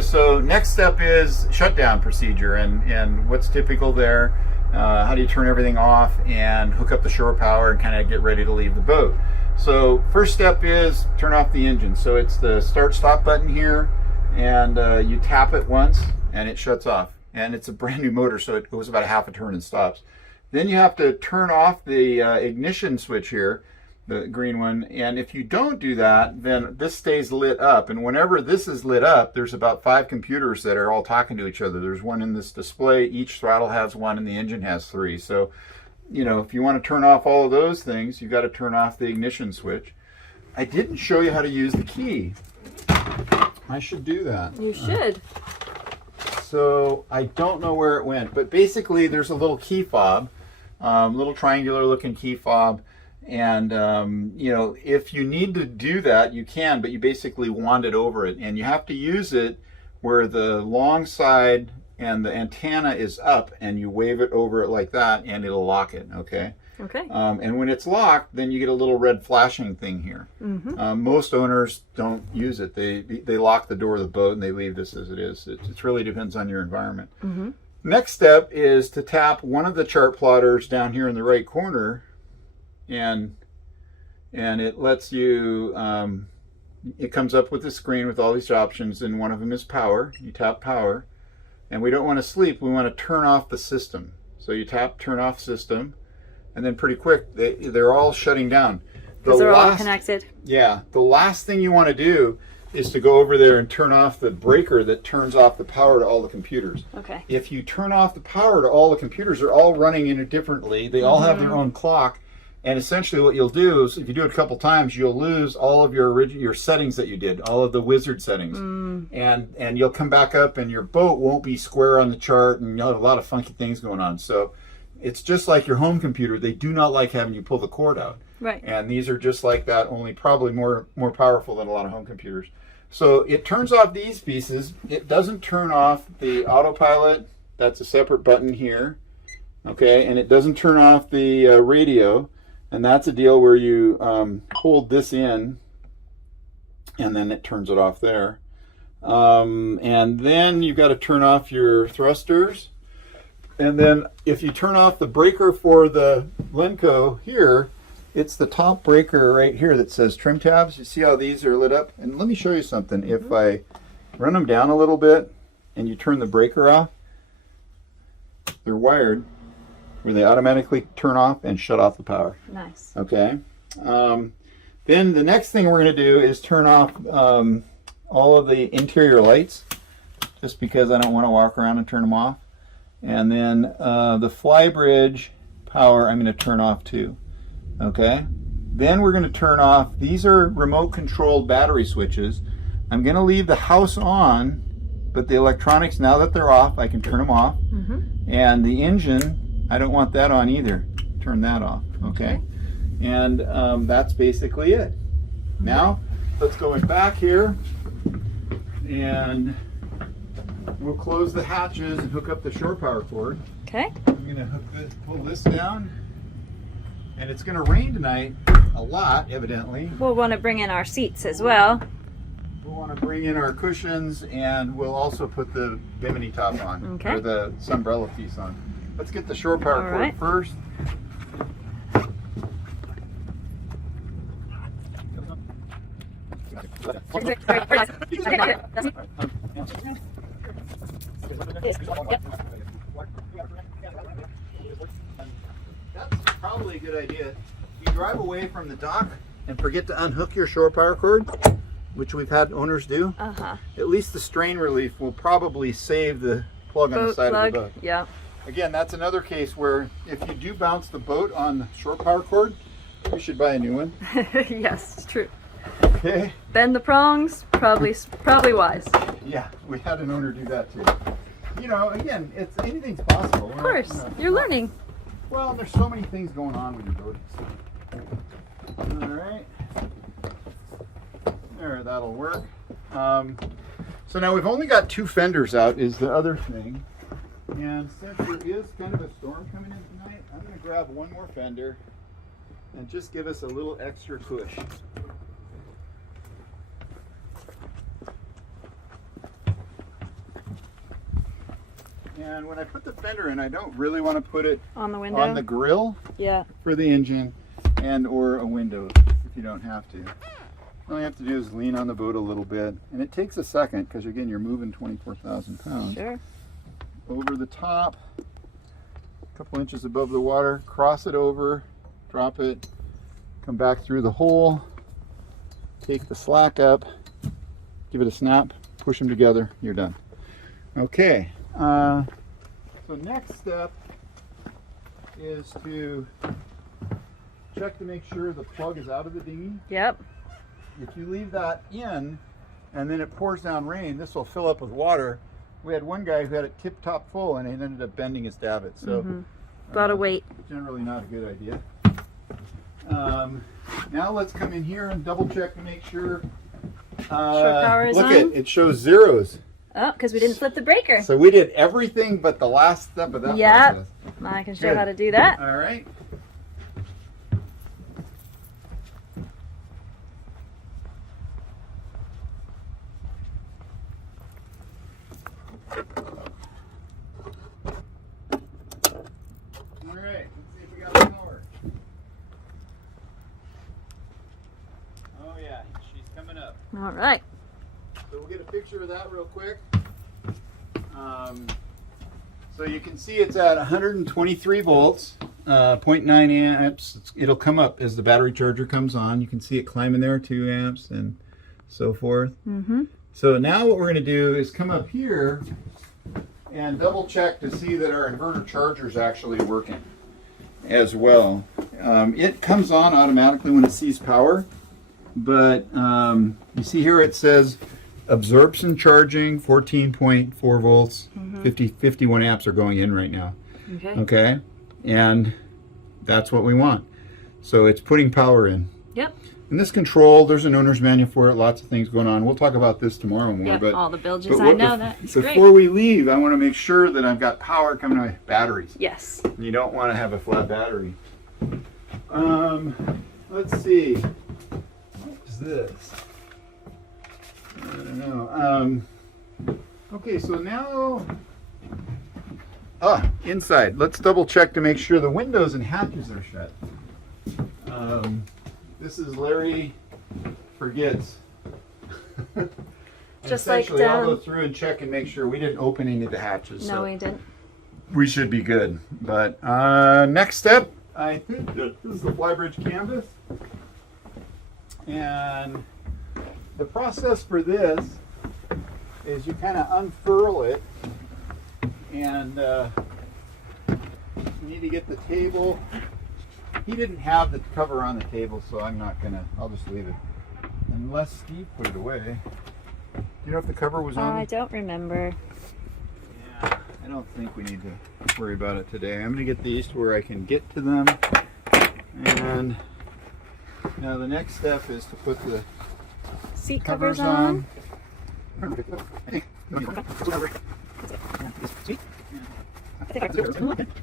So next step is shutdown procedure, and what's typical there. How do you turn everything off and hook up the shore power and kind of get ready to leave the boat? So first step is turn off the engine. So it's the start stop button here, and you tap it once and it shuts off. And it's a brand new motor, so it goes about a half a turn and stops. Then you have to turn off the ignition switch here, the green one, and if you don't do that, then this stays lit up, and whenever this is lit up, there's about 5 computers that are all talking to each other. There's one in this display, each throttle has one, and the engine has 3. So, you know, if you want to turn off all of those things, you've got to turn off the ignition switch. I didn't show you how to use the key. I should do that. You should. So I don't know where it went, but basically there's a little key fob, little triangular looking key fob. And, you know, if you need to do that, you can, but you basically wand it over it. And you have to use it where the long side and the antenna is up, and you wave it over it like that, and it'll lock it, okay? Okay. And when it's locked, then you get a little red flashing thing here. Mm-hmm. Most owners don't use it. They lock the door of the boat, and they leave this as it is. It really depends on your environment. Mm-hmm. Next step is to tap one of the chart plotters down here in the right corner, and it lets you, it comes up with a screen with all these options, and one of them is power. You tap power, and we don't want to sleep, we want to turn off the system. So you tap turn off system, and then pretty quick they're all shutting down. Because they're all connected. Yeah, the last thing you want to do is to go over there and turn off the breaker that turns off the power to all the computers. Okay. If you turn off the power to all the computers, they're all running indifferently, they all have their own clock. And essentially what you'll do is, if you do it a couple times, you'll lose all of your settings that you did, all of the wizard settings. And you'll come back up and your boat won't be square on the chart, and you'll have a lot of funky things going on. So it's just like your home computer. They do not like having you pull the cord out. Right. And these are just like that, only probably more powerful than a lot of home computers. So it turns off these pieces. It doesn't turn off the autopilot. That's a separate button here. Okay, and it doesn't turn off the radio. And that's a deal where you hold this in, and then it turns it off there. And then you've got to turn off your thrusters. And then if you turn off the breaker for the Lenco here, it's the top breaker right here that says trim tabs. You see how these are lit up? And let me show you something. If I run them down a little bit and you turn the breaker off, they're wired where they automatically turn off and shut off the power. Nice. Okay. Then the next thing we're going to do is turn off all of the interior lights, just because I don't want to walk around and turn them off. And then the flybridge power I'm going to turn off too. Okay. Then we're going to turn off, these are remote controlled battery switches. I'm going to leave the house on, but the electronics, now that they're off, I can turn them off. And the engine, I don't want that on either. Turn that off, okay? And that's basically it. Now, let's go in back here, and we'll close the hatches and hook up the shore power cord. Okay. I'm gonna pull this down, and it's gonna rain tonight a lot, evidently. We'll want to bring in our seats as well. We'll want to bring in our cushions, and we'll also put the bimini top on, or the umbrella piece on. Let's get the shore power cord first. That's probably a good idea. You drive away from the dock and forget to unhook your shore power cord, which we've had owners do. At least the strain relief will probably save the plug on the side of the boat. Yeah. Again, that's another case where if you do bounce the boat on the shore power cord, you should buy a new one. Yes, it's true. Okay. Bend the prongs, probably wise. Yeah, we had an owner do that too. You know, again, anything's possible. Of course, you're learning. Well, there's so many things going on when you're boating. All right. There, that'll work. So now we've only got 2 fenders out is the other thing. And since there is kind of a storm coming in tonight, I'm going to grab one more fender and just give us a little extra push. And when I put the fender in, I don't really want to put it On the window? on the grill Yeah. for the engine and or a window if you don't have to. All you have to do is lean on the boat a little bit. And it takes a second because, again, you're moving 24,000 pounds. Sure. Over the top, a couple inches above the water, cross it over, drop it, come back through the hole, take the slack up, give it a snap, push them together, you're done. Okay, so next step is to check to make sure the plug is out of the dinghy. Yep. If you leave that in and then it pours down rain, this will fill up with water. We had one guy who had it tip top full and it ended up bending his davit. So A lot of weight. generally not a good idea. Now let's come in here and double check to make sure. Shore power is look on. at it shows zeros. Oh, because we didn't flip the breaker. So we did everything but the last step of that Yep. process. I can show Good. how to do that. All right. All right, let's see if we got power. Oh yeah, she's coming up. All right. So we'll get a picture of that real quick. So you can see it's at 123 volts, 0.9 amps. It'll come up as the battery charger comes on. You can see it climbing there, 2 amps and so forth. So now what we're going to do is come up here and double check to see that our inverter charger is actually working as well. It comes on automatically when it sees power, but you see here it says absorption charging 14.4 volts, 51 amps are going in right now. Okay, and that's what we want. So it's putting power in. Yep. And this control, there's an owner's manual for it, lots of things going on. We'll talk about this tomorrow more. Yep, but all the bilges, but I know that. It's great. before we leave, I want to make sure that I've got power coming to my batteries. Yes. You don't want to have a flat battery. Let's see. What is this? I don't know. Okay, so now, inside. Let's double check to make sure the windows and hatches are shut. This is Larry Forgets. Just like essentially, I'll down. go through and check and make sure we didn't open any of the hatches. No, so we didn't. we should be good. But next step, I think this is the flybridge canvas. And the process for this is you kind of unfurl it and you need to get the table. He didn't have the cover on the table, so I'm not gonna, I'll just leave it. Unless Steve put it away. Do you know if the cover was on? I don't remember. Yeah, I don't think we need to worry about it today. I'm gonna get these to where I can get to them. And now the next step is to put the Seat covers covers on.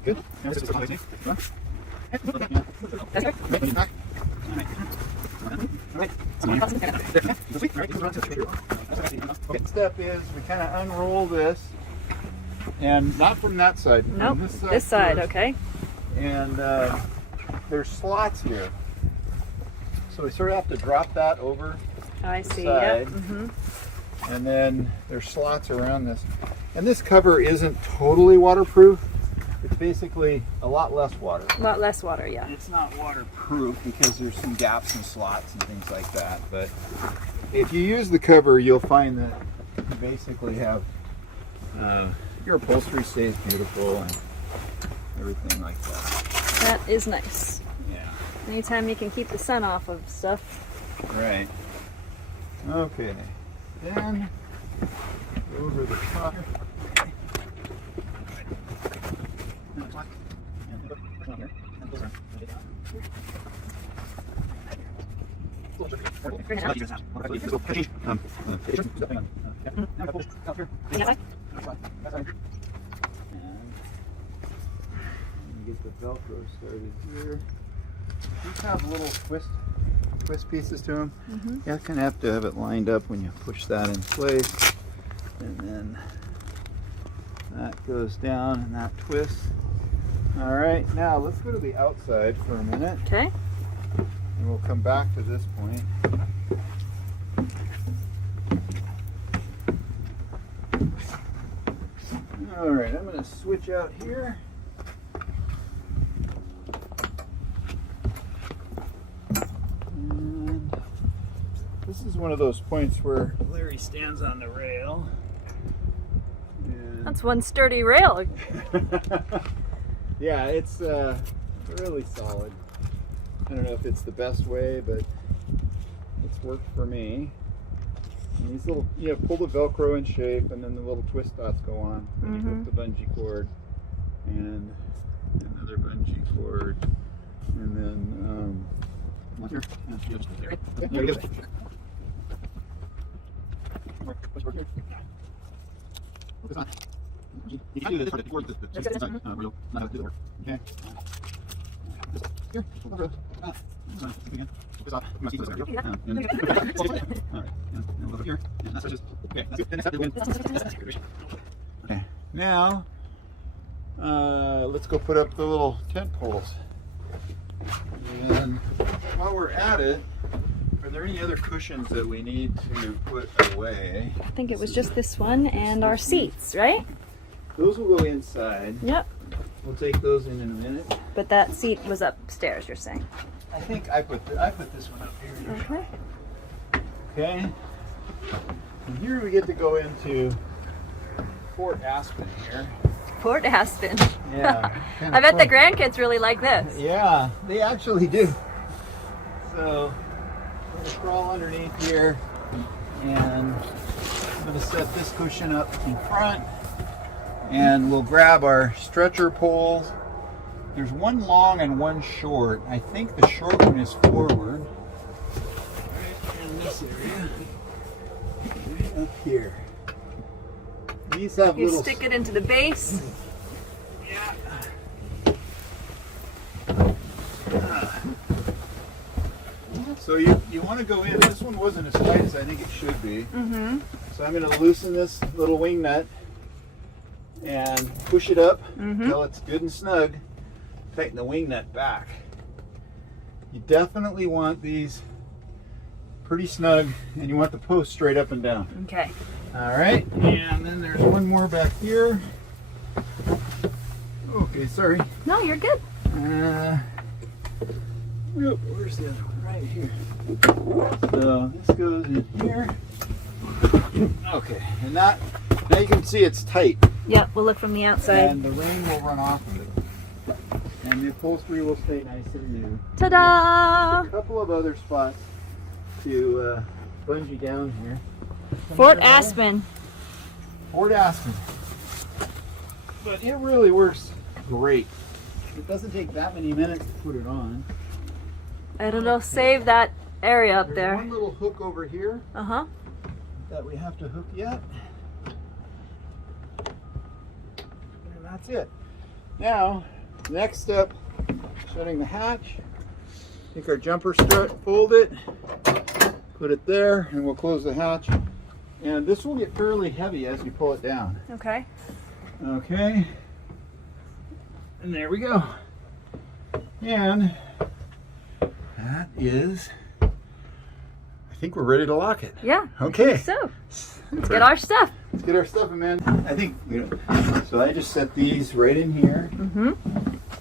Good. Step is we kind of unroll this, and not from that side. Nope. From This side, first. okay. And there's slots here, so we sort of have to drop that over, I see. side. Yep. and then there's slots around this. And this cover isn't totally waterproof. It's basically a lot less water. A lot less water, yeah. It's not waterproof because there's some gaps and slots and things like that. But if you use the cover, you'll find that you basically have your upholstery stays beautiful and everything like that. That is nice. Yeah. Anytime you can keep the sun off of stuff. Right. Okay. Then over the top. Get the Velcro started here. These have little twist pieces to them. You kind of have to have it lined up when you push that in place. And then That goes down and that twists. All right, now let's go to the outside for a minute. Okay. And we'll come back to this point. All right, I'm going to switch out here. And this is one of those points where Larry stands on the rail. And That's one sturdy rail. yeah, it's really solid. I don't know if it's the best way, but it's worked for me. And these little, pull the Velcro in shape, and then the little twist dots go on. And you hook the bungee cord, and another bungee cord, and then here. You can do this, but it's not real. Not a work. Okay. Here. Okay. Now, let's go put up the little tent poles. And while we're at it, are there any other cushions that we need to put away? I think it was just this one and our seats, right? Those will go inside. Yep. We'll take those in a minute. But that seat was upstairs, you're saying? I think I put this one up here. Okay. Okay. And here we get to go into Fort Aspen here. Fort Aspen. Yeah. I bet the grandkids really like this. Yeah, they actually do. So I'm going to crawl underneath here, and I'm going to set this cushion up in front, and we'll grab our stretcher poles. There's one long and one short. I think the short one is forward, right in this area, right up here. These have You little... stick it into the base. Yeah. So you want to go in. This one wasn't as tight as I think it should be. So I'm going to loosen this little wing nut and push it up until it's good and snug. Tighten the wing nut back. You definitely want these pretty snug, and you want the post straight up and down. Okay. All right, and then there's one more back here. Okay, sorry. No, you're good. Where's the other one? Right here. So this goes in here. Okay, and now you can see it's tight. Yep, we'll look from the outside. And the rain will run off of it. And the upholstery will stay nice and new. Ta-da! A couple of other spots to bungee down here. Fort Aspen. Fort Aspen. But it really works great. It doesn't take that many minutes to put it on. I don't know, save that area up There's there. one little hook over here Uh-huh. that we have to hook yet. And that's it. Now, next step, shutting the hatch. Take our jumper strut, fold it, put it there, and we'll close the hatch. And this will get fairly heavy as you pull it down. Okay. Okay. And there we go. And that is, I think we're ready to lock it. Yeah. Okay. I think so let's get our stuff. Let's get our stuff in, man. I think, so I just set these right in here,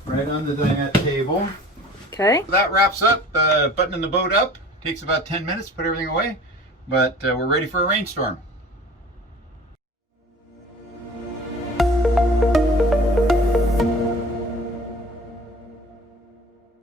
right on the dinette table. Okay. That wraps up buttoning the boat up. Takes about 10 minutes to put everything away, but we're ready for a rainstorm.